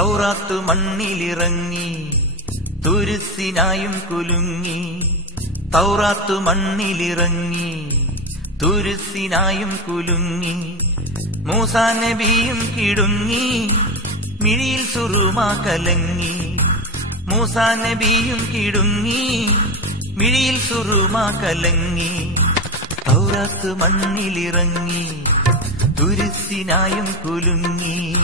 തൗറാത്ത് മണ്ണിലിറങ്ങി തുരുസിനായും കുലുങ്ങി. തൗറാത്ത് മണ്ണിലിറങ്ങി തുരുസിനായും കുലുങ്ങി. മൂസാ നബിയും കിടുങ്ങി മിഴിയിൽ സുറുമാ കലങ്ങി. മൂസാ നബിയും കിടുങ്ങി മിഴിയിൽ സുറുമാ കലങ്ങി. തൗറാത്ത് മണ്ണിലിറങ്ങി തുരുസിനായും കുലുങ്ങി.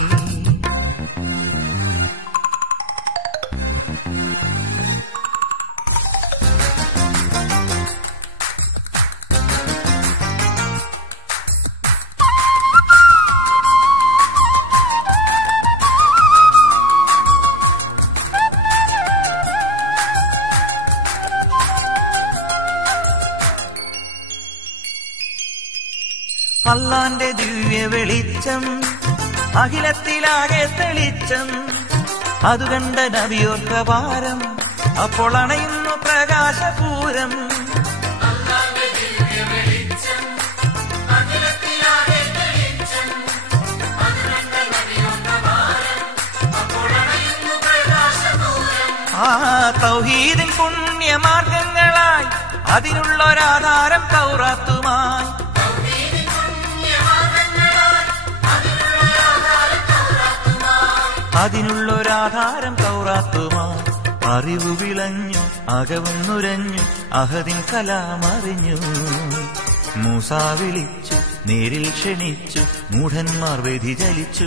അല്ലാന്റെ ദിവ്യ വെളിച്ചം അഖിലത്തിലാകെ തെളിച്ചം. അതു കണ്ട നബിയോർക്ക ഭാരം അപ്പോൾ അണയുന്നു പ്രകാശപൂരം. ആ തൗഹീദിൻ പുണ്യമാർഗങ്ങളായി അതിനുള്ളൊരാധാരം തൗറാത്തുമായി. അതിനുള്ളൊരാധാരം തൗറാത്തുമായി. അറിവു വിളഞ്ഞു അകവും നുരഞ്ഞു അഹദിൻ കലാമറിഞ്ഞു. മൂസാ വിളിച്ചു നേരിൽ ക്ഷണിച്ചു മൂഢന്മാർ വ്യതിചലിച്ചു.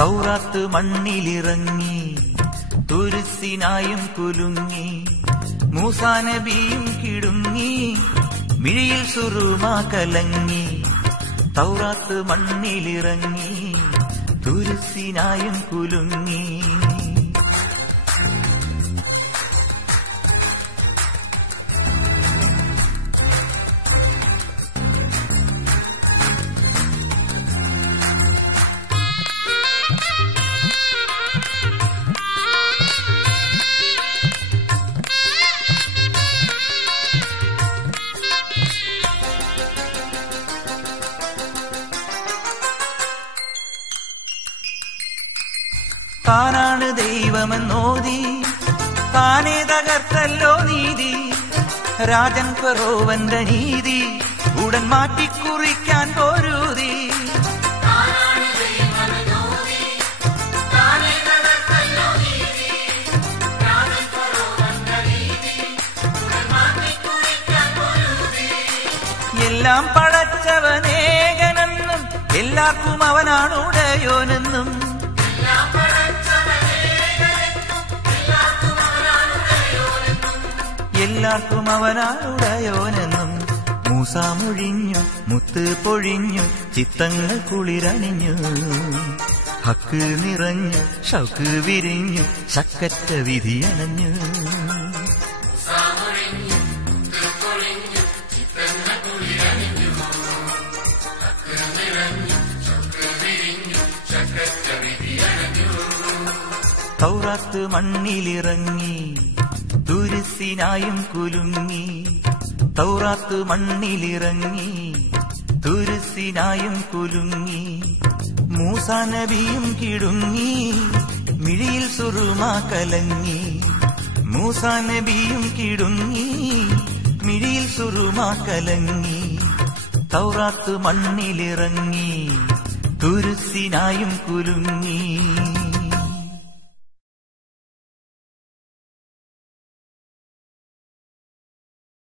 തൗറാത്ത് മണ്ണിലിറങ്ങി തുരുസിനായും കുലുങ്ങി. മൂസാ നബിയും കിടുങ്ങി മിഴിയിൽ സുറുമാ കലങ്ങി. തൗറാത്ത് മണ്ണിലിറങ്ങി തുരുസിനായും കുലുങ്ങി. താനാണ് ദൈവമെന്നോതി താനേ തകർത്തല്ലോ നീതി. രാജൻ ഫറോവന്റെ നീതി ഉടൻ മാറ്റിക്കുറിക്കാൻ പോരൂതി. എല്ലാം പടച്ചവനേകനെന്നും എല്ലാവർക്കും അവനാണുടയോനെന്നും. എല്ലാവർക്കും അവനാണുടയോനെന്നും. മൂസാ മൊഴിഞ്ഞു മുത്ത് പൊഴിഞ്ഞു ചിത്തങ്ങൾ കുളിരണിഞ്ഞു. ഹക്ക് നിറഞ്ഞു ഷൗക്ക് വിരിഞ്ഞു ശക്കറ്റ വിധിയണഞ്ഞു. തൗറാത്ത് മണ്ണിലിറങ്ങി തുരുസിനായും കുലുങ്ങി. തൗറാത്ത് മണ്ണിലിറങ്ങി തുരുസിനായും കുലുങ്ങി. മൂസാ നബിയും കിടുങ്ങി മിഴിയിൽ സുറുമാ കലങ്ങി. മൂസാ നബിയും കിടുങ്ങി മിഴിയിൽ സുറുമാ കലങ്ങി. തൗറാത്ത് മണ്ണിലിറങ്ങി തുരുസിനായും കുലുങ്ങി.